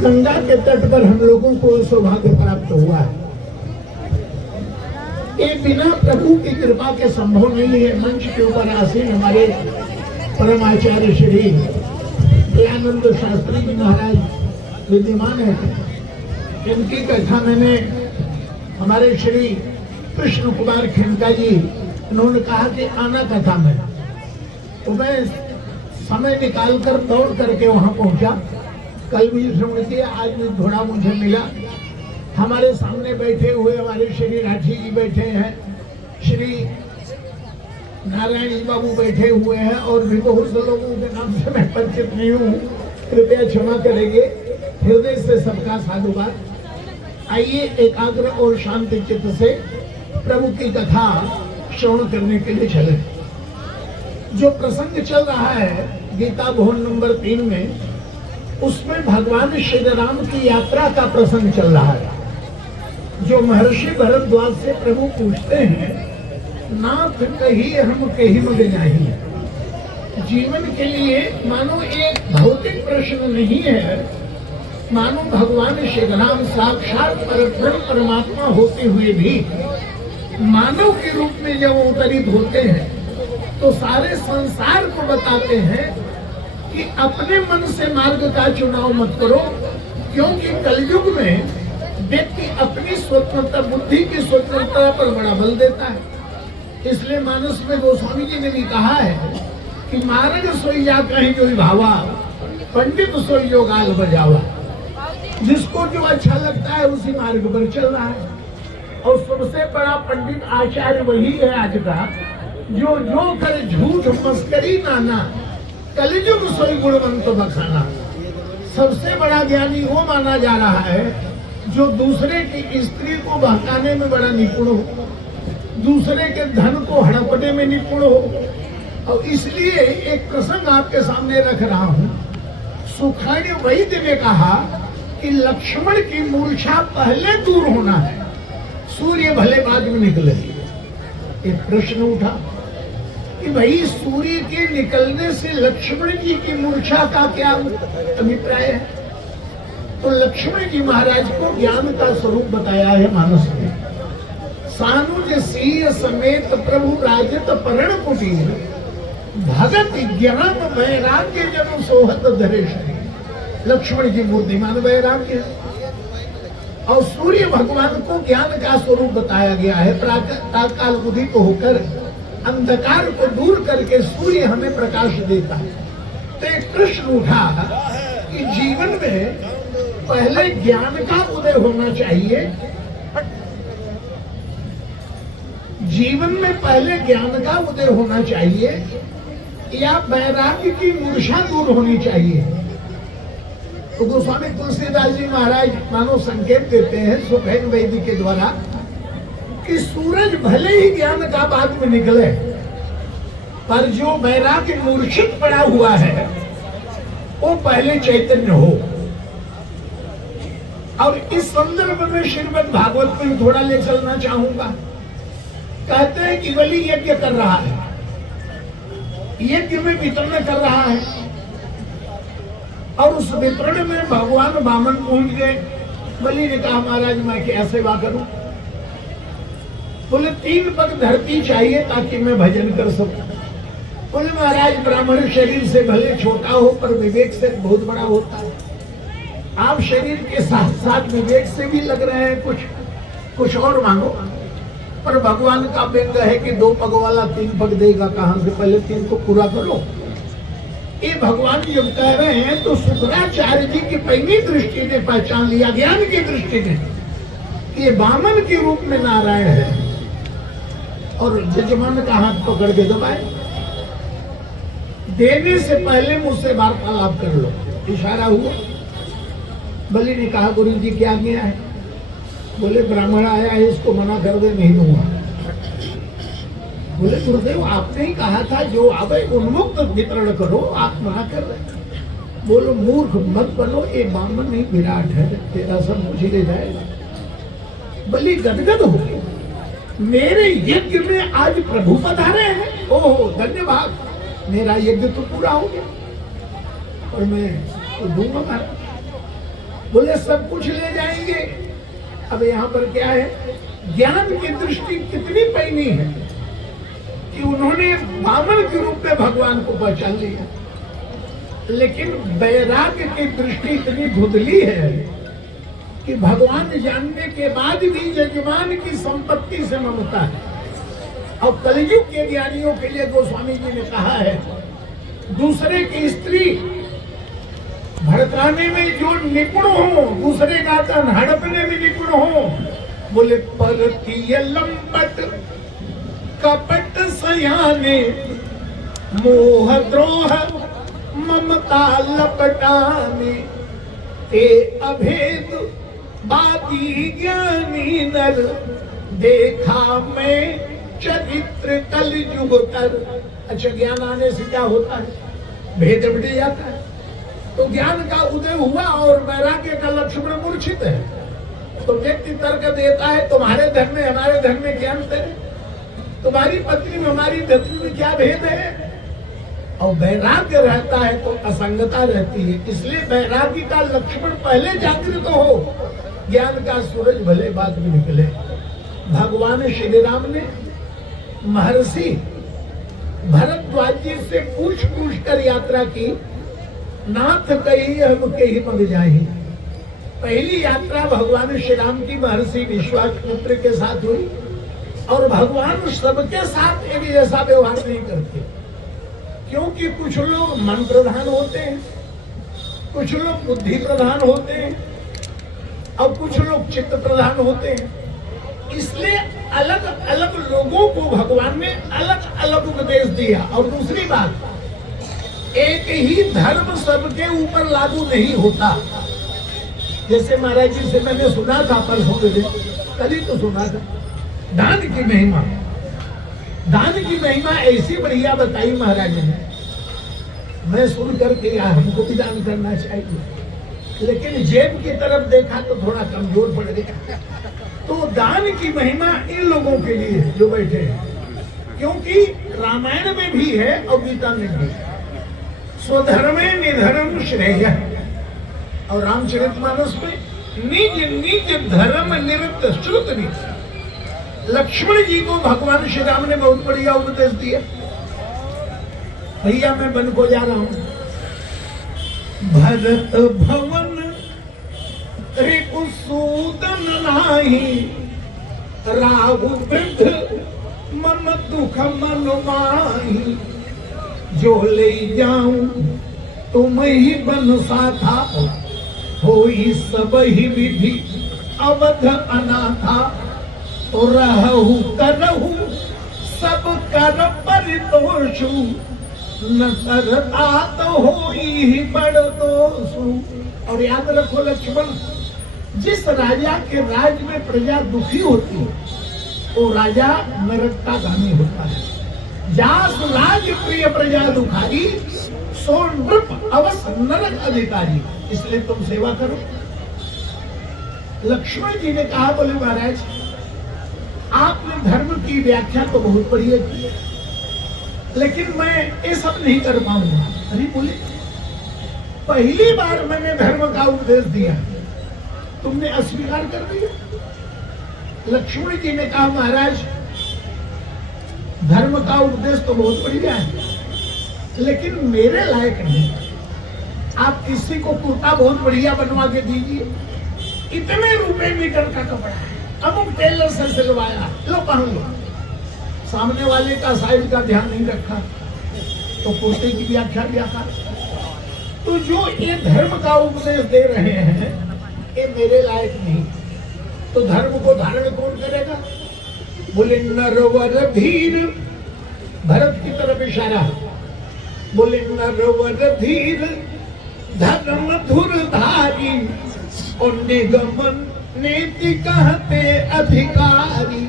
गंगा के तट पर हम लोगों को सौभाग्य प्राप्त हुआ है। ये बिना प्रभु की कृपा के संभव नहीं है। मंच के ऊपर आसीन हमारे परमाचार्य श्री दयानंद शास्त्री जी महाराज विद्यमान है। इनकी कथा मैंने हमारे श्री कृष्ण कुमार खेमका जी, उन्होंने कहा कि आना कथा में, तो मैं समय निकालकर दौड़ करके वहां पहुंचा। कल भी श्रवण किया, आज भी थोड़ा मुझे मिला। हमारे सामने बैठे हुए हमारे श्री राठी जी बैठे हैं, श्री नारायण जी बाबू बैठे हुए हैं, और भी बहुत से लोगों के नाम से मैं परिचित नहीं हूँ, कृपया क्षमा करेंगे। हृदय से सबका साधुवाद। आइए एकाग्र और शांति चित्त से प्रभु की कथा श्रवण करने के लिए चले। जो प्रसंग चल रहा है गीता भवन नंबर 3 में, उसमें भगवान श्री राम की यात्रा का प्रसंग चल रहा है। जो महर्षि भरद्वाज से प्रभु पूछते हैं, नाथ कही हम कही मग नहीं। जीवन के लिए मानो एक भौतिक प्रश्न नहीं है, मानो भगवान श्री राम साक्षात परब्रह्म परमात्मा होते हुए भी मानव के रूप में जब अवतरित होते हैं तो सारे संसार को बताते हैं कि अपने मन से मार्ग का चुनाव मत करो, क्योंकि कलयुग में व्यक्ति अपनी स्वतंत्रता, बुद्धि की स्वतंत्रता पर बड़ा बल देता है। इसलिए मानस में गोस्वामी जी ने भी कहा है कि मार्ग सोई जा कहीं जो भावा, पंडित सोई जो गाल बजावा। जिसको जो अच्छा लगता है उसी मार्ग पर चल रहा है, और सबसे बड़ा पंडित आचार्य वही है आज का, जो कर झूठ मस्करी नाना, कलिजुग सोई गुणवंत बखाना। सबसे बड़ा ज्ञानी वो माना जा रहा है जो दूसरे की स्त्री को बहकाने में बड़ा निपुण हो, दूसरे के धन को हड़पने में निपुण हो। और इसलिए एक प्रसंग आपके सामने रख रहा हूँ। सुखाणी वैद्य ने कहा कि लक्ष्मण की मूर्छा पहले दूर होना है, सूर्य भले बाद में निकले। एक प्रश्न उठा कि भाई सूर्य के निकलने से लक्ष्मण जी की मूर्छा का क्या अभिप्राय है? तो लक्ष्मण जी महाराज को ज्ञान का स्वरूप बताया है मानस में। सानुज सिंह समेत प्रभु राजत परण कुटीर, भगत ज्ञान वैराग्य जन सोहत धरेश। लक्ष्मण जी बुद्धिमान वैराग्य, और सूर्य भगवान को ज्ञान का स्वरूप बताया गया है। प्रातःकाल उदित होकर अंधकार को दूर करके सूर्य हमें प्रकाश देता है। तो एक प्रश्न उठा कि जीवन में पहले ज्ञान का उदय होना चाहिए, जीवन में पहले ज्ञान का उदय होना चाहिए, या वैराग्य की मूर्छा दूर होनी चाहिए? तो गोस्वामी तुलसीदास जी महाराज मानो संकेत देते हैं सुखैन वैद्य के द्वारा कि सूरज भले ही ज्ञान का बाद में निकले, पर जो वैराग्य मूर्छित पड़ा हुआ है वो पहले चैतन्य हो। और इस संदर्भ में श्रीमद् भागवत में थोड़ा ले चलना चाहूंगा। कहते हैं कि बलि यज्ञ कर रहा है, यज्ञ में वितरण कर रहा है, और उस वितरण में भगवान वामन पहुंच गए। बलि ने कहा महाराज मैं क्या सेवा करूं? बोले 3 पग धरती चाहिए ताकि मैं भजन कर सकूं। बोले महाराज ब्राह्मण शरीर से भले छोटा हो पर विवेक से बहुत बड़ा होता है। आप शरीर के साथ साथ विवेक से भी लग रहे हैं, कुछ और मांगो। पर भगवान का व्यंग है कि 2 पग वाला 3 पग देगा कहां से, पहले 3 को पूरा करो। ये भगवान जब कह रहे हैं तो शुक्राचार्य जी की पहली दृष्टि ने पहचान लिया, ज्ञान की दृष्टि ने, ये वामन के रूप में नारायण है। और जजमान का हाथ पकड़ के दबाए, देने से पहले मुझसे वार्तालाप कर लो। इशारा हुआ। बलि ने कहा गुरु जी क्या आज्ञा है? बोले ब्राह्मण आया है, इसको मना कर दे, नहीं दूंगा। बोले गुरुदेव आपने ही कहा था जो आवे उन्मुक्त वितरण करो, आप मना कर रहे। बोलो मूर्ख मत बनो, ये बामन नहीं विराट है, तेरा सब मुझे ले जाएगा। बलि गदगद हो गए, मेरे यज्ञ में आज प्रभु पधारे हैं, ओहो धन्यवाद, मेरा यज्ञ तो पूरा हो गया। और मैं तो दूंगा महाराज। बोले सब कुछ ले जाएंगे। अब यहाँ पर क्या है, ज्ञान की दृष्टि कितनी पैनी है कि उन्होंने वामन के रूप में भगवान को पहचान लिया, लेकिन वैराग्य की दृष्टि इतनी धुंधली है कि भगवान जानने के बाद भी यजमान की संपत्ति से ममता है। और कलयुग के ज्ञानियों के लिए गोस्वामी जी ने कहा है, दूसरे की स्त्री भड़काने में जो निपुण हो, दूसरे का तन हड़पने में निपुण हो, बोले परतीय लंपट कपट सयाने मोह द्रोह ममता लपटाने ते अभेद बाती ज्ञानी नर देखा मैं चरित्र कल युग कर। अच्छा, ज्ञान आने से क्या होता है, भेद मिट जाता है। तो ज्ञान का उदय हुआ और वैराग्य का लक्ष्मण मूर्छित है। तो व्यक्ति तर्क देता है, तुम्हारे धर्म में हमारे धर्म में क्या अंतर है, तुम्हारी पत्नी में हमारी पत्नी में क्या भेद है। और वैराग्य रहता है तो असंगता रहती है, इसलिए वैराग्य का लक्ष्मण पहले जागृत हो, ज्ञान का सूरज भले बाद में निकले। भगवान श्री राम ने महर्षि भरद्वाज जी से पूछ कर यात्रा की, नाथ कही हम कही मग जाहि। पहली यात्रा भगवान श्री राम की महर्षि विश्वामित्र के साथ हुई, और भगवान सबके साथ एक जैसा व्यवहार नहीं करते, क्योंकि कुछ लोग मन प्रधान होते हैं, कुछ लोग बुद्धि प्रधान होते हैं, और कुछ लोग चित्त प्रधान होते हैं। इसलिए अलग अलग लोगों को भगवान ने अलग अलग उपदेश दिया। और दूसरी बात, एक ही धर्म सबके ऊपर लागू नहीं होता। जैसे महाराज जी से मैंने सुना था परसों के दिन, कल ही तो सुना था, दान की महिमा। दान की महिमा ऐसी बढ़िया बताई महाराज ने, मैं सुन करके हमको भी दान करना चाहिए, लेकिन जेब की तरफ देखा तो थोड़ा कमजोर पड़ गया। तो दान की महिमा इन लोगों के लिए जो बैठे हैं, क्योंकि रामायण में भी है और गीता में भी। स्वधर्मे निधर्म श्रेय, और रामचरितमानस में निज निज धर्म निरुद्ध श्रुत निज। लक्ष्मण जी को भगवान श्री राम ने बहुत बढ़िया उपदेश दिया। भैया मैं वन को जा रहा हूं, भरत भवन रिपुसूदन नाही, राहु वृद्ध मम दुख मन माही। जो ले जाऊं तुम ही बन साथा, होई सब ही विधि अवध अनाथा। तो रहु करहु सब कर परितोषु, न करता तो होई ही बड़ दोषु। और याद रखो लक्ष्मण, जिस राजा के राज में प्रजा दुखी होती है, वो राजा नरकतागामी होता है। जास राज प्रिय प्रजा दुखारी, सो नृप अवश्य नरक अधिकारी। इसलिए तुम सेवा करो। लक्ष्मण जी ने कहा, बोले महाराज आपने धर्म की व्याख्या तो बहुत बढ़िया की, लेकिन मैं ये सब नहीं कर पाऊंगा। अरे बोले, पहली बार मैंने धर्म का उपदेश दिया, तुमने अस्वीकार कर दिया। लक्ष्मण जी ने कहा, महाराज धर्म का उपदेश तो बहुत बढ़िया है, लेकिन मेरे लायक नहीं। आप किसी को कुर्ता बहुत बढ़िया बनवा के दीजिए, इतने रुपए मीटर का कपड़ा है, अमुक टेलर से सिलवाया, लो पहन लो। सामने वाले का साइज का ध्यान नहीं रखा तो कुर्ते की व्याख्या क्या था। तो जो ये धर्म का उपदेश दे रहे हैं, ये मेरे लायक नहीं। तो धर्म को धारण कौन करेगा? बोले नरवर धीर, भरत की तरफ इशारा। बोले नरवर धीर धर्म धुरधारी, और निगमन नीति कहते अधिकारी।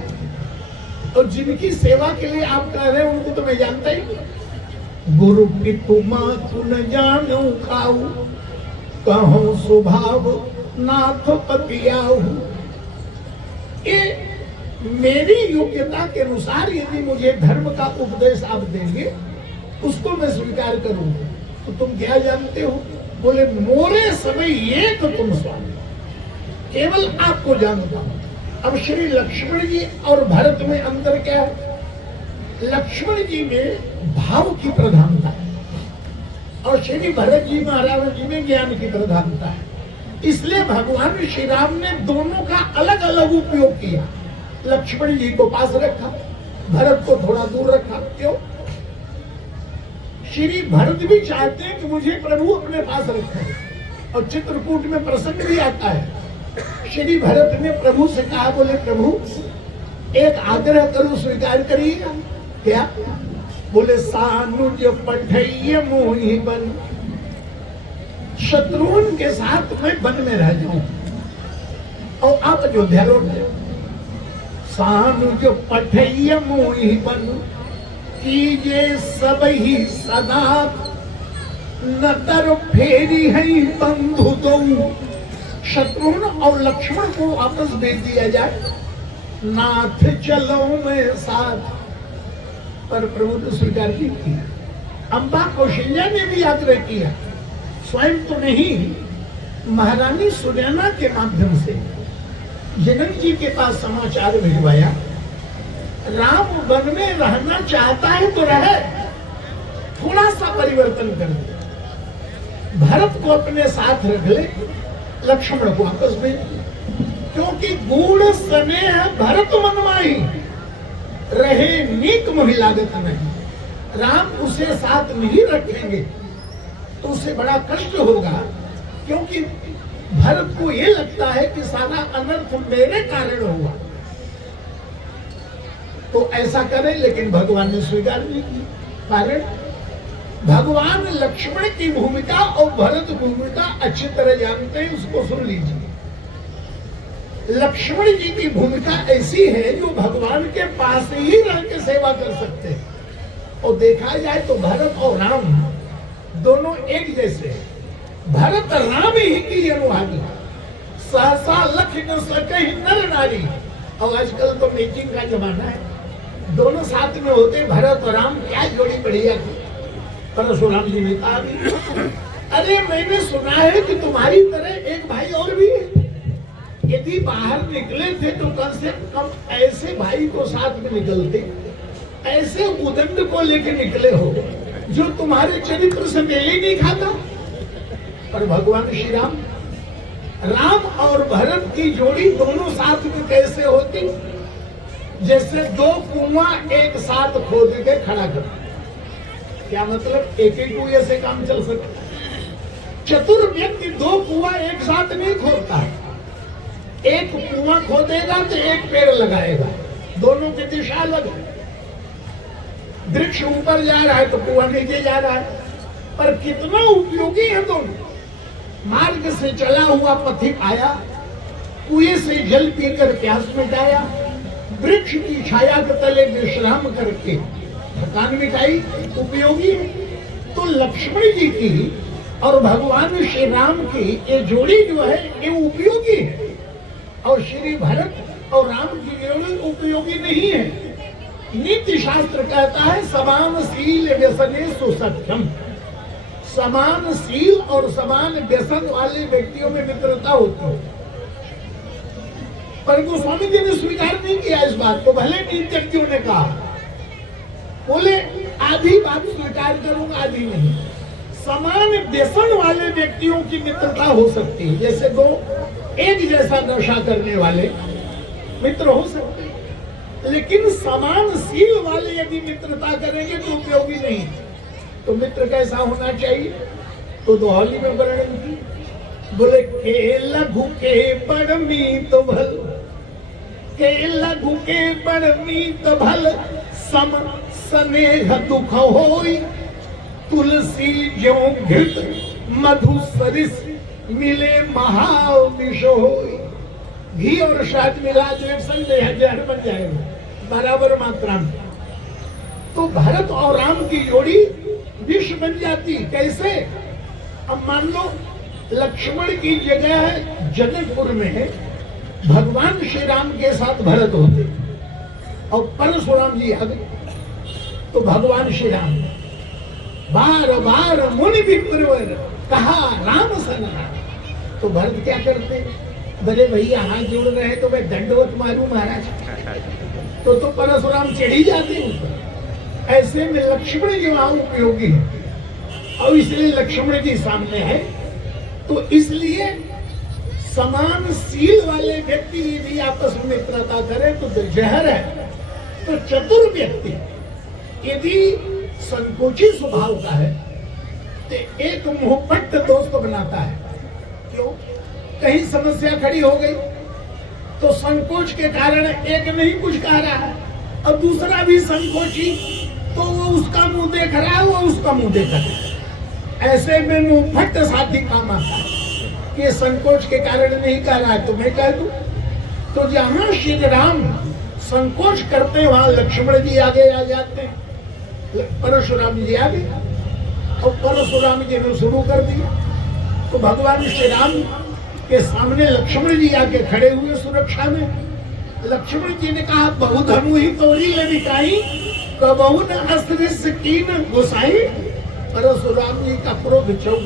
और जिनकी सेवा के लिए आप कह रहे हैं उनको तो मैं जानता ही नहीं। गुरु पितु मातु न जानू खाऊ, कहो स्वभाव नाथ पतियाऊ। ये मेरी योग्यता के अनुसार यदि मुझे धर्म का उपदेश आप देंगे, उसको मैं स्वीकार करूंगा। तो तुम क्या जानते हो? बोले मोरे समय एक तुम स्वामी, केवल आपको जानता हूं। अब श्री लक्ष्मण जी और भरत में अंतर क्या है? लक्ष्मण जी में भाव की प्रधानता है और श्री भरत जी महाराज जी में ज्ञान की प्रधानता है। इसलिए भगवान श्री राम ने दोनों का अलग अलग उपयोग किया। लक्ष्मण जी को पास रखा, भरत को थोड़ा दूर रखा। क्यों? श्री भरत भी चाहते हैं कि मुझे प्रभु अपने पास रखें, और चित्रकूट में प्रसंग भी आता है। श्री भरत ने प्रभु से कहा, बोले प्रभु एक आग्रह करूं, स्वीकार करिएगा क्या? बोले सानुज पठैय मोहि बन, शत्रुओं के साथ मैं वन में रह जाऊं और आप अयोध्या लौट जाओ। सानुज पठैय मोहि बन, कीजे सब ही सदा, नतर फेरी है बंधु दो। शत्रुघ्न और लक्ष्मण को वापस भेज दिया जाए, नाथ चलो मैं साथ। पर प्रभु ने स्वीकार नहीं किया। अम्बा कौशल्या ने भी आग्रह किया, स्वयं तो नहीं, महारानी सुनैना के माध्यम से जनक जी के पास समाचार भिजवाया, राम वन में रहना चाहता है तो रहे, थोड़ा सा परिवर्तन कर दे, भरत को अपने साथ रख ले, लक्ष्मण को वापस भेज। क्योंकि गूढ़ स्नेह भरत मनमाही, रहे नीक महिलागत नहीं। राम उसे साथ नहीं रखेंगे तो उसे बड़ा कष्ट होगा, क्योंकि भरत को ये लगता है कि सारा अनर्थ मेरे कारण हुआ, तो ऐसा करें। लेकिन भगवान ने स्वीकार नहीं किया। कारण भगवान लक्ष्मण की भूमिका और भरत भूमिका अच्छी तरह जानते हैं, उसको सुन लीजिए। लक्ष्मण जी की भूमिका ऐसी है जो भगवान के पास ही रह के सेवा कर सकते हैं, और देखा जाए तो भरत और राम दोनों एक जैसे हैं। भरत राम ही की अनुहारी, सहसा लख न सके नर नारी। और आजकल तो मैचिंग का जमाना है, दोनों साथ में होते भरत और राम, क्या जोड़ी बढ़िया थी। परशुराम जी ने कहा, अरे मैंने सुना है कि तुम्हारी तरह एक भाई और भी है। यदि बाहर निकले थे तो कम से कम ऐसे भाई को साथ में निकलते, ऐसे उदंड को लेके निकले हो जो तुम्हारे चरित्र से मेल ही नहीं खाता। पर भगवान श्री राम, राम और भरत की जोड़ी दोनों साथ में कैसे होती? जैसे दो कुआं एक साथ खोद के खड़ा कर। क्या मतलब? एक ही कुएं से काम चल सकता है। चतुर व्यक्ति दो कुआं एक साथ नहीं खोदता है। एक कुआं खोदेगा तो एक पेड़ लगाएगा, दोनों की दिशा अलग है। वृक्ष ऊपर जा रहा है तो कुआं नीचे जा रहा है, पर कितना उपयोगी है दोनों। मार्ग से चला हुआ पथिक आया, कुएं से जल पीकर प्यास मिटाया, वृक्ष की छाया के तले विश्राम करके थकान मिटाई, उपयोगी है। तो लक्ष्मण जी की और भगवान श्री राम की ये जोड़ी जो है ये उपयोगी है, और श्री भरत और राम की जोड़ी उपयोगी नहीं है। नीति शास्त्र कहता है समान शील व्यसने सुसख्यम, समान शील और समान व्यसन वाले व्यक्तियों में मित्रता होती है। पर गोस्वामी जी ने स्वीकार नहीं किया इस बात को, भले नीतिज्ञों ने कहा, बोले आधी बात स्वीकार करूंगा आधी नहीं। समान व्यसन वाले व्यक्तियों की मित्रता हो सकती है, जैसे दो एक जैसा नशा करने वाले मित्र हो सकते हैं, लेकिन समान शील वाले यदि मित्रता करेंगे तो उपयोगी नहीं। तो मित्र कैसा होना चाहिए? तो दोहली में वर्णन की, बोले के लघु के बड़ मीत भल, के लघु के बड़ मीत भल, सम स्नेह दुख होई, तुलसी ज्यों घृत मधु सरिस, मिले महाविष होई। घी और शहद मिला तो एक संदेह जहर बन जाएगा बराबर मात्रा में। तो भरत और राम की जोड़ी विष बन जाती। कैसे? अब मान लो लक्ष्मण की जगह जनकपुर में भगवान श्री राम के साथ भरत होते और परशुराम जी आ गए, तो भगवान श्री राम बार बार मुनि विप्रवर कहा राम सन राम। तो भरत क्या करते, बोले भैया हाथ जोड़ रहे हैं तो मैं दंडवत मारूं महाराज, तो परशुराम चढ़ी जाते ऊपर। ऐसे में लक्ष्मण जी वहां उपयोगी है और इसलिए लक्ष्मण जी सामने है। तो इसलिए समान सील वाले व्यक्ति यदि आपस में मित्रता करे तो जहर है। तो चतुर व्यक्ति यदि संकोची स्वभाव का है तो एक मुंहफट दोस्त बनाता है। क्यों? कहीं समस्या खड़ी हो गई तो संकोच के कारण एक नहीं कुछ कह रहा है और दूसरा भी संकोची, तो वो उसका मुंह देख रहा है, वो उसका मुंह देख रहा है। ऐसे में मुंहफट साथी काम आता है कि संकोच के कारण नहीं कह रहा है तो मैं कह दूं। तो जहां श्री राम संकोच करते हैं वहां लक्ष्मण जी आगे आ जाते हैं, परशुराम जी आगे, और परशुराम जी ने शुरू कर दिया। तो भगवान श्री राम के सामने लक्ष्मण जी आके खड़े हुए सुरक्षा में। लक्ष्मण जी ने कहा बहुधनु ही तोरी ले बिकाई, कबहु न अस्त्र कीन गुसाई। परशुराम जी का क्रोध चौक,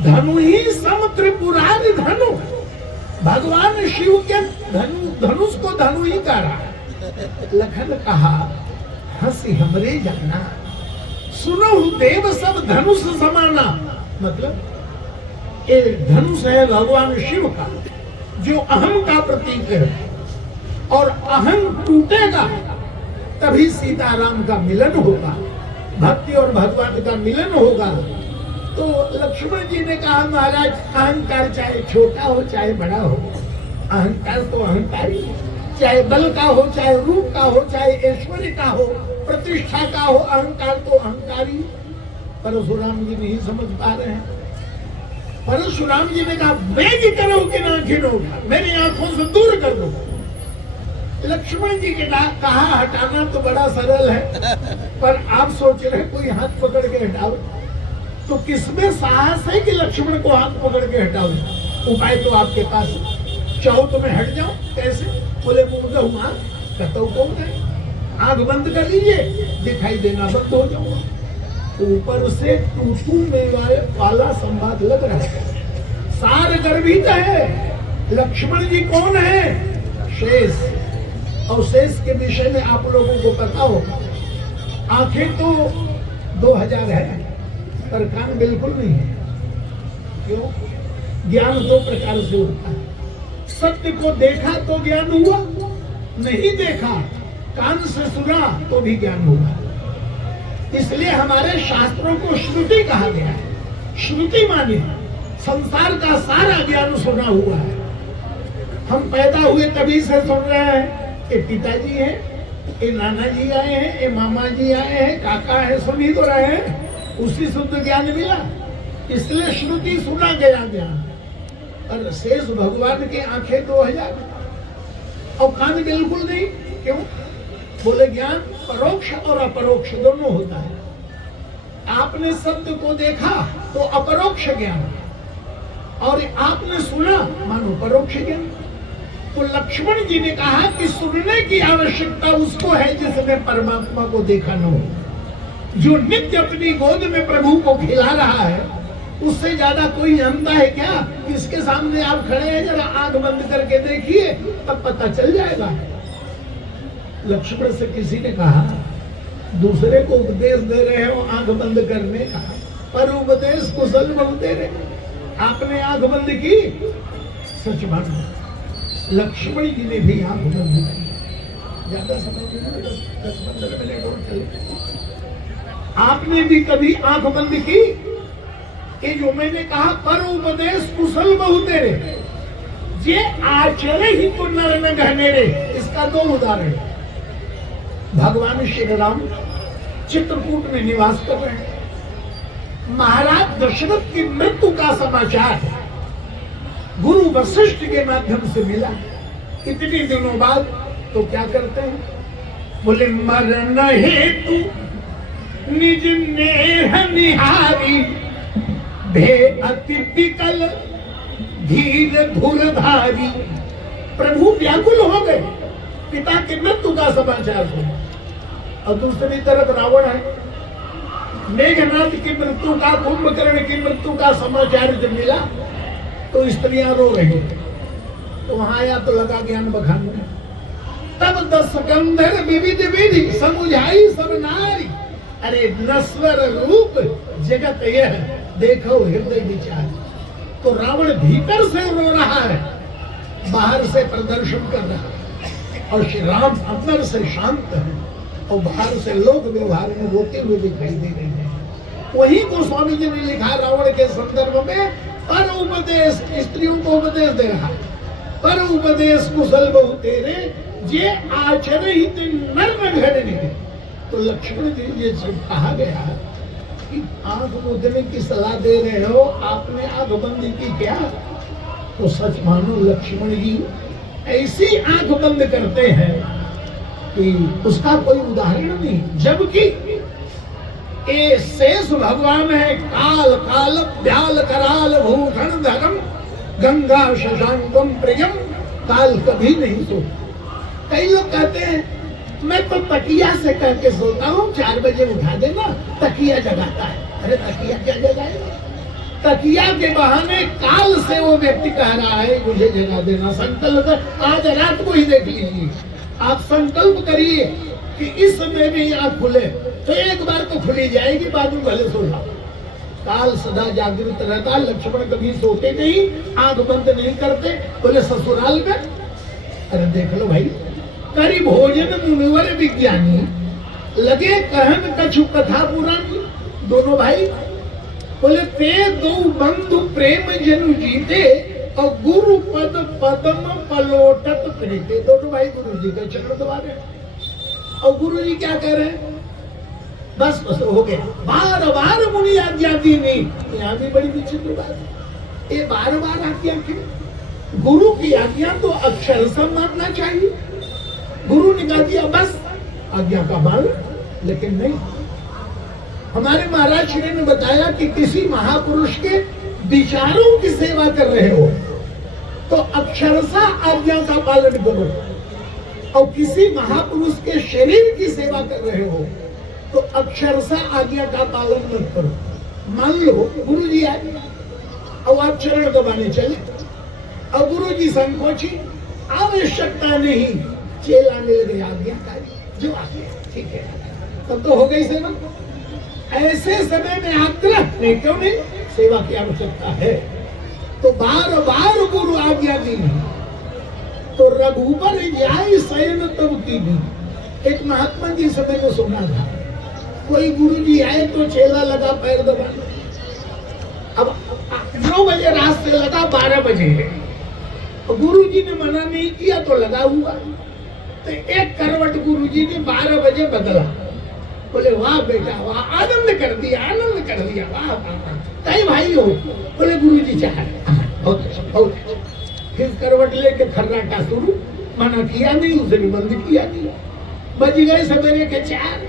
धनु ही सम त्रिपुरारि धनु। भगवान शिव के धनुष को धनु ही कह रहा है। लखन कहा हंसी हमरे जाना, सुनो देव सब धनुष समाना। मतलब ये धनुष है भगवान शिव का जो अहम का प्रतीक है, और अहम टूटेगा तभी सीताराम का मिलन होगा, भक्ति और भगवान का मिलन होगा। तो लक्ष्मण जी ने कहा महाराज अहंकार चाहे छोटा हो चाहे बड़ा हो, अहंकार तो अहंकारी, चाहे बल का हो चाहे रूप का हो चाहे ऐश्वर्य का हो प्रतिष्ठा का हो, अहंकार तो अहंकारी। परशुराम जी नहीं समझ पा रहे हैं। परशुराम जी ने कहा मैं ही करो कि ना घिनोगा, मेरी आंखों से दूर कर दो। लक्ष्मण जी के कहा हटाना तो बड़ा सरल है, पर आप सोच रहे कोई हाथ पकड़ के हटाओ, तो किसमें साहस है कि लक्ष्मण को हाथ पकड़ के हटाओ? उपाय तो आपके पास है, चाहो तो मैं हट जाऊं। कैसे? बोले मुंह हुआ कतो को आंख बंद कर लीजिए, दिखाई देना बंद हो जाऊंगा। ऊपर से टूटू में वाला संवाद लग रहा है, सार गर्भित है। लक्ष्मण जी कौन है? शेष। और शेष के विषय में आप लोगों को पता होगा, आंखें तो 2000 है पर कान बिल्कुल नहीं है। क्यों? ज्ञान दो प्रकार से होता है, सत्य को देखा तो ज्ञान हुआ, नहीं देखा कान से सुना तो भी ज्ञान हुआ। इसलिए हमारे शास्त्रों को श्रुति कहा गया है। श्रुति माने संसार का सारा ज्ञान सुना हुआ है। हम पैदा हुए तभी से सुन रहे हैं, ये पिताजी है, ये नाना जी आए हैं, ये मामा जी आए हैं, काका है, सुन ही तो रहे हैं, उसी शुद्ध ज्ञान मिला। इसलिए श्रुति सुना गया ज्ञान। और शेष भगवान की आंखें 2000 और कान बिल्कुल नहीं। क्यों? बोले ज्ञान परोक्ष और अपरोक्ष दोनों होता है। आपने सत्य को देखा तो अपरोक्ष ज्ञान, और आपने सुना मानो परोक्ष ज्ञान। तो लक्ष्मण जी ने कहा कि सुनने की आवश्यकता उसको है जिसने परमात्मा को देखा न हो। जो नित्य अपनी गोद में प्रभु को खिला रहा है, उससे ज्यादा कोई जानता है क्या? किसके सामने आप खड़े हैं, जरा आंख बंद करके देखिए, तब पता चल जाएगा। लक्ष्मण से किसी ने कहा, दूसरे को उपदेश दे रहे हो आंख बंद करने का, पर उपदेश कुशल बहुत दे रहे, आपने आंख बंद की। सच बात है, लक्ष्मण जी ने भी आंख बंद की। ज्यादा समय 10-15 मिनट और चले। आपने भी कभी आंख बंद की? ये जो मैंने कहा पर उपदेश कुशल बहुत दे रहे, जे आचरे ही तो नर न घनेरे, इसका 2 उदाहरण। भगवान श्री राम चित्रकूट में निवास कर रहे हैं। महाराज दशरथ की मृत्यु का समाचार गुरु वशिष्ठ के माध्यम से मिला। इतने दिनों बाद तो क्या करते हैं? बोले मरण हेतु निज नेह निहारी, भे अति विकल धीर धुरधारी। प्रभु व्याकुल हो गए, पिता की मृत्यु का समाचार सुना। और दूसरी तरफ रावण है, मेघनाथ की मृत्यु का, कुंभकर्ण की मृत्यु का समाचार जब मिला तो स्त्रियां रो रही, तो वहां आया तो लगा ज्ञान बखानने। तब 10 कंधर विविध विधि समुझाई सब नारी, अरे नश्वर रूप जगत यह देखो हृदय विचार। तो रावण भीतर से रो रहा है, बाहर से प्रदर्शन कर रहा है, और श्री राम अंदर से शांत है और बाहर से लोक व्यवहार में रोते हुए दिखाई दे रहे हैं। वही गोस्वामी जी ने लिखा रावण के संदर्भ में, पर उपदेश, स्त्रियों को उपदेश दे रहा है, पर उपदेश कुशल बहु तेरे जे आचरित नर घर ने। तो लक्ष्मण जी से कहा गया कि आंख मूंदने की सलाह दे रहे हो, आपने आंख बंद की क्या? तो सच मानो लक्ष्मण जी ऐसी आंख बंद करते हैं कि उसका कोई उदाहरण नहीं। जबकि ये शेष भगवान है, काल काल ब्याल कराल भूषण धर्म गंगा शशांकम प्रियम, काल कभी नहीं सो। कई लोग कहते हैं मैं तो तकिया से कह के सोता हूँ, 4 बजे उठा देना, तकिया जगाता है। अरे तकिया क्या जगाएगा? तकिया के बहाने काल से वो व्यक्ति कह रहा है मुझे जगा देना। संकल्प आज रात को ही देख लीजिए, आप संकल्प करिए कि इस समय में आँख खुले, तो एक बार तो खुली जाएगी, बाद में भले सो जाओ। काल सदा जागृत रहता। लक्ष्मण कभी सोते नहीं, आंख बंद नहीं करते। बोले ससुराल में, अरे देख लो भाई, करी भोजन मुनिवर विज्ञानी, लगे कहन कछु कथा पुरानी। दोनों भाई बोले ते दो बंधु प्रेम जनु जीते, और गुरु पद पदम पलोटत प्रीते। दोनों भाई गुरु जी का चरण दबा रहे, और गुरु जी क्या कह रहे हैं? बस बस हो गया, बार बार मुनि आज्ञा दी नहीं। यहाँ भी बड़ी विचित्र बात है, ये बार बार आज्ञा क्यों? गुरु की आज्ञा तो अक्षर से मानना चाहिए। गुरु ने कहा दिया बस आज्ञा का मान, लेकिन नहीं। हमारे महाराज श्री ने बताया कि किसी महापुरुष के विचारों की सेवा कर रहे हो तो अक्षरशः आज्ञा का पालन करो, और किसी महापुरुष के शरीर की सेवा कर रहे हो तो अक्षरशः आज्ञा का पालन मत करो। मान लो गुरु जी आए और आप चरण दबाने चले, और गुरु जी संकोची, आवश्यकता नहीं, चेला मिल गया आज्ञाकारी, जो आ गया ठीक है, तब तो हो गई सेवा। ऐसे समय में आग्रह नहीं, क्यों नहीं? सेवा की आवश्यकता है। तो बार बार गुरु आज्ञा दी, तो रघुबर जाय शयन तब की भी। एक महात्मा जी समय में सुना था, कोई गुरु जी आए तो चेला लगा पैर दबाने। अब 9 बजे रात से लगा 12 बजे है, तो गुरु जी ने मना नहीं किया तो लगा हुआ। तो एक करवट गुरु जी ने 12 बजे बदला। बोले वाह बेटा वाह, आनंद कर दिया, आनंद कर दिया, वाह वाह। कई भाई हो? बोले गुरु जी चाह बहुत अच्छा, बहुत अच्छा। फिर करवट लेके खर्राटा शुरू, मना किया नहीं, उसने बंद किया नहीं। बज गए सवेरे के 4,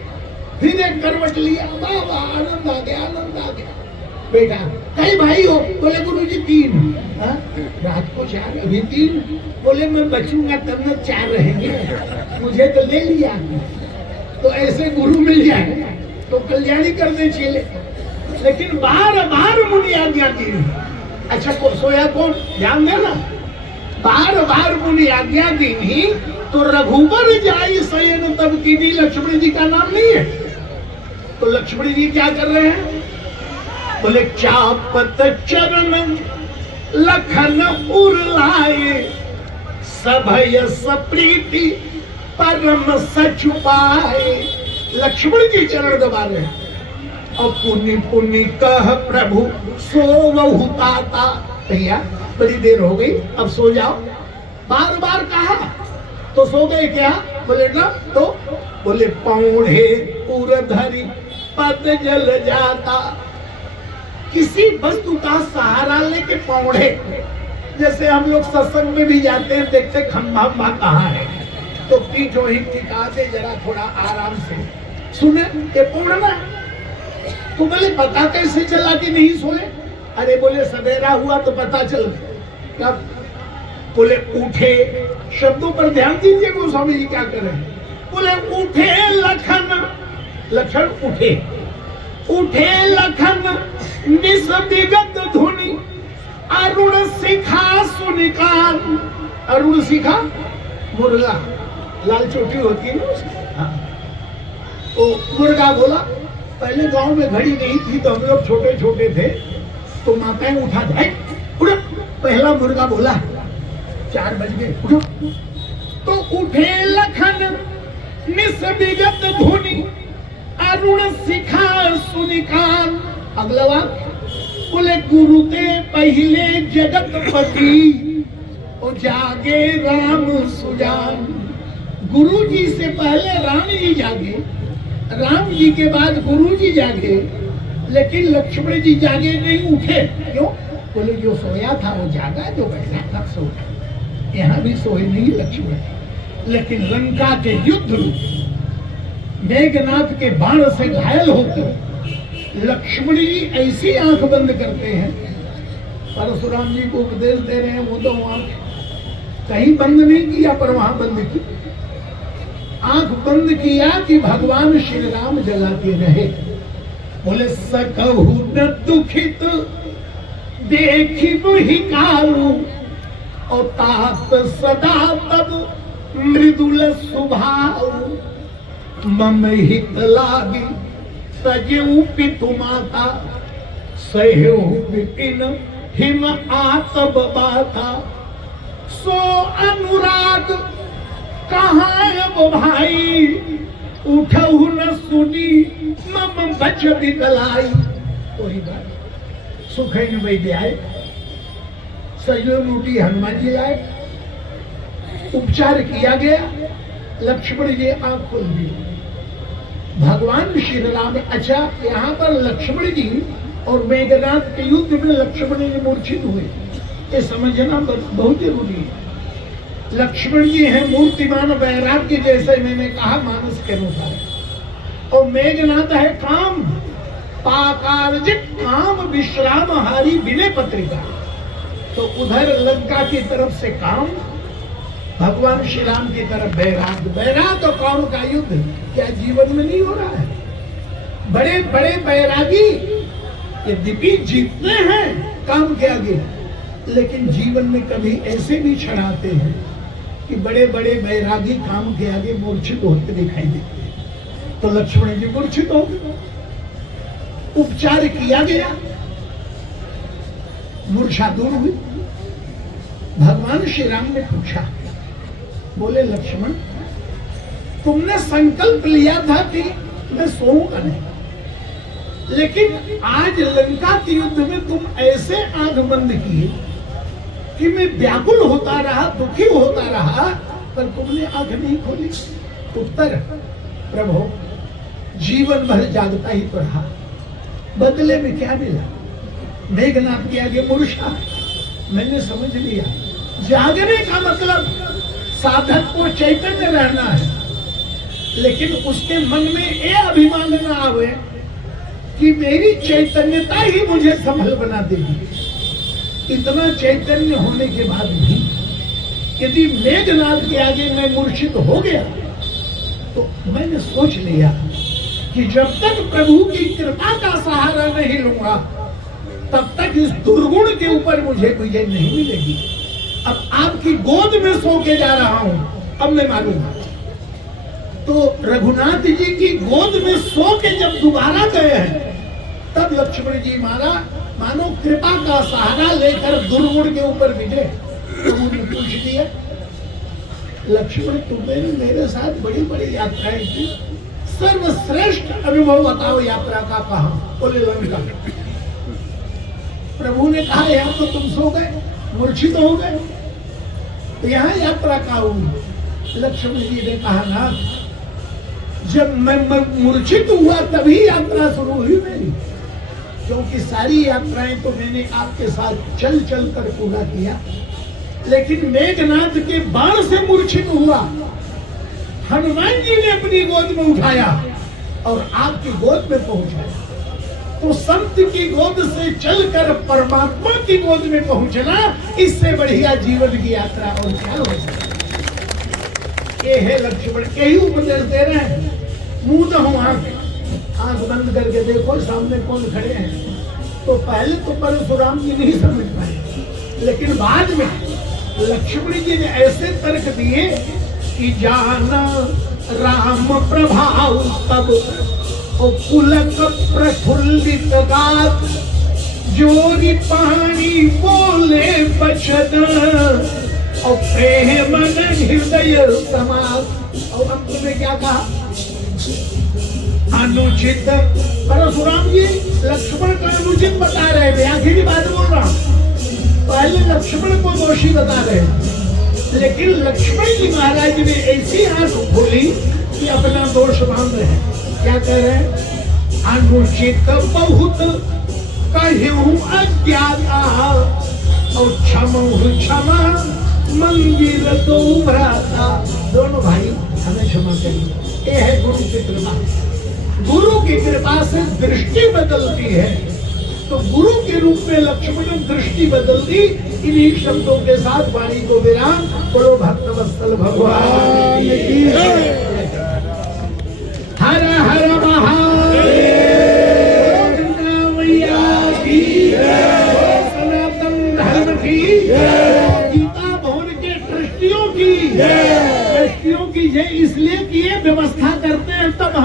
फिर एक करवट लिया, वाह वाह, आनंद आ गया, आनंद आ गया। बेटा कई भाई हो? बोले गुरु जी 3। रात को 4, अभी 3। बोले मैं बचूंगा तब न 4 रहेंगे, मुझे तो ले लिया। तो ऐसे गुरु मिल जाए तो कल्याणी कर दे चेले, लेकिन बार बार मुनि आज्ञा दी। अच्छा सोया कौन? ध्यान देना, बार बार मुनि आज्ञा दी नहीं तो रघुबर जाई शयन तब कीनी, लक्ष्मण जी का नाम नहीं है। तो लक्ष्मण जी क्या कर रहे हैं? बोले चापत चरण लखन उरलाए, सभय सप्रीति परम सच पाए। लक्ष्मण जी चरण दबा रहे हैं, और पुनि पुनि कह प्रभु सोवहु ताता। भैया बड़ी देर हो गई, अब सो जाओ। बार बार कहा तो सो गए क्या? बोले ना। तो बोले पौढ़े उरधरी पद जल जाता। किसी वस्तु का सहारा लेके पौढ़े, जैसे हम लोग सत्संग में भी जाते हैं, देखते खंभा कहाँ है, तो पीछो ही टिका दे जरा, थोड़ा आराम से सुने ये पौढ़ना। तो बोले पता कैसे चला कि नहीं सोए? अरे बोले सवेरा हुआ तो पता चल गया। कब? बोले उठे, शब्दों पर ध्यान दीजिए गोस्वामी जी क्या कर रहे हैं। बोले उठे लखन, लखन उठे, उठे लखन निस विगत धुनि, अरुण शिखा सुनिकान। अरुण शिखा मुर्गा, लाल चोटी होती है ना उसकी। हाँ। तो मुर्गा बोला, पहले गांव में घड़ी नहीं थी तो हम लोग छोटे छोटे थे तो माताएं उठा दे, उठो। पहला मुर्गा बोला 4 बज गए, उठो। तो उठे लखन निस विगत धुनि, अरुण शिखा सुनिकान। अगला वाक्य बोले, गुरु ते पहले जगतपति, और जागे राम सुजान। गुरु जी से पहले राम जी जागे, राम जी के बाद गुरु जी जागे, लेकिन लक्ष्मण जी जागे नहीं, उठे। क्यों? बोले जो सोया था वो जागा, जो बैठा था सो उठा। यहाँ भी सोए नहीं लक्ष्मण, लेकिन लंका के युद्ध में मेघनाथ के बाण से घायल होकर लक्ष्मण जी ऐसी आंख बंद करते हैं, परशुराम जी को उपदेश दे रहे हैं, वो तो आंख कहीं बंद नहीं किया पर वहां बंद की, आंख बंद किया कि भगवान श्री राम जगाते रहे। बोले सकहु न दुखित देखी वही कारू, और तात सदा तब मृदुल स्वभाव, मम हित लागी तजेऊ पितु माता, सहु विपिन हिम आतब बाता। सो अनुराग कहाँ अब भाई, उठहु न सुनी मम बच बिकलाई। वही बात, सुखैन वैद्य आए, सजो रोटी हनुमान जी लाए, उपचार किया गया, लक्ष्मण जी आंख खोल दी। भगवान श्री राम, अच्छा यहाँ पर लक्ष्मण जी और मेघनाथ के युद्ध में लक्ष्मण जी मूर्छित हुए, ये समझना बहुत जरूरी है। लक्ष्मण जी हैं मूर्तिमान वैराग्य, जैसे मैंने कहा मानस के अनुसार, और मेघनाथ है काम पाकारजित काम विश्रामहारी विनय पत्रिका। तो उधर लंका की तरफ से काम, भगवान श्री राम की तरफ बैराग। बैराग और कौन का युद्ध क्या जीवन में नहीं हो रहा है? बड़े बड़े बैरागी यद्यपि जीतते हैं काम के आगे, लेकिन जीवन में कभी ऐसे भी क्षण आते हैं कि बड़े बड़े बैरागी काम के आगे मूर्छित होते दिखाई देते हैं। तो लक्ष्मण जी मूर्छित हो गए, उपचार किया गया, मूर्छा दूर हुई। भगवान श्री राम ने पूछा, बोले लक्ष्मण तुमने संकल्प लिया था कि मैं सोऊंगा नहीं, लेकिन आज लंका के युद्ध में तुम ऐसे आंख बंद किए कि मैं व्याकुल होता रहा, दुखी होता रहा, पर तुमने आंख नहीं खोली। उत्तर, प्रभु जीवन भर जागता ही तो रहा, बदले में क्या मिला? मेघनाथ के आगे मूर्छा। मैंने समझ लिया, जागने का मतलब साधक को चैतन्य रहना है, लेकिन उसके मन में ये अभिमान न आवे कि मेरी चैतन्यता ही मुझे सफल बना देगी। इतना चैतन्य होने के बाद भी यदि मेघनाथ के आगे मैं मूर्छित हो गया, तो मैंने सोच लिया कि जब तक प्रभु की कृपा का सहारा नहीं लूंगा, तब तक इस दुर्गुण के ऊपर मुझे विजय नहीं मिलेगी। अब आपकी गोद में सो के जा रहा हूं, अब मैं मालूंगा। तो रघुनाथ जी की गोद में सो के जब दोबारा गए हैं, तब लक्ष्मण जी मानो कृपा का सहारा लेकर दुर्गुण के ऊपर विजय। प्रभु ने पूछ दिया, लक्ष्मण तुमने मेरे साथ बड़ी बड़ी यात्राएं की, सर्वश्रेष्ठ अनुभव बताओ यात्रा का। कहा? बोले लंका। प्रभु ने कहा यहाँ तो तुम सो गए, मूर्छित हो गए, तो यहाँ यात्रा का हुई। लक्ष्मण जी ने कहा ना, जब मैं मूर्छित हुआ तभी यात्रा शुरू हुई मेरी, क्योंकि सारी यात्राएं तो मैंने आपके साथ चल चल कर पूरा किया, लेकिन मेघनाथ के बाण से मूर्छित हुआ। हनुमान जी ने अपनी गोद में उठाया और आपकी गोद में पहुंचाया। तो संत की गोद से चलकर परमात्मा की गोद में पहुंचना, इससे बढ़िया जीवन की यात्रा और क्या हो सकती। ये है लक्ष्मण के ही उपदेश दे रहे हैं। मुंह न हो आंख, आंख बंद करके देखो सामने कौन खड़े हैं। तो पहले तो परशुराम जी नहीं समझ पाए, लेकिन बाद में लक्ष्मण जी ने ऐसे तर्क दिए कि जाना राम प्रभाव तब और पुलक प्रफुल्लित गात, जोरी पानी बोले बचन और प्रेम हृदय समाज। और अंत में क्या कहा? अनुचित। परशुराम जी लक्ष्मण का अनुचित बता रहे थे, आखिरी बात बोल रहा हूं। पहले लक्ष्मण को दोषी बता रहे, लेकिन लक्ष्मण जी महाराज ने ऐसी आंख खोली कि अपना दोष मान रहे हैं। क्या कह रहे हैं? अनुचित बहुत कहूं अज्ञाता और क्षमा मंदिर दो भ्राता। दोनों भाई हमें क्षमा करिए। ये है गुरु की कृपा। गुरु की कृपा से दृष्टि बदलती है। तो गुरु के रूप में लक्ष्मण ने दृष्टि बदल दी। इन्हीं शब्दों के साथ वाणी को विराम। बोलो भक्तवत्सल भगवान की जय। हर हर महादेव। मैया की जय। सनातन धर्म की जय। गीता भवन के ट्रस्टियों की जय। ट्रस्टियों की जय इसलिए किए व्यवस्था करते हैं तब हम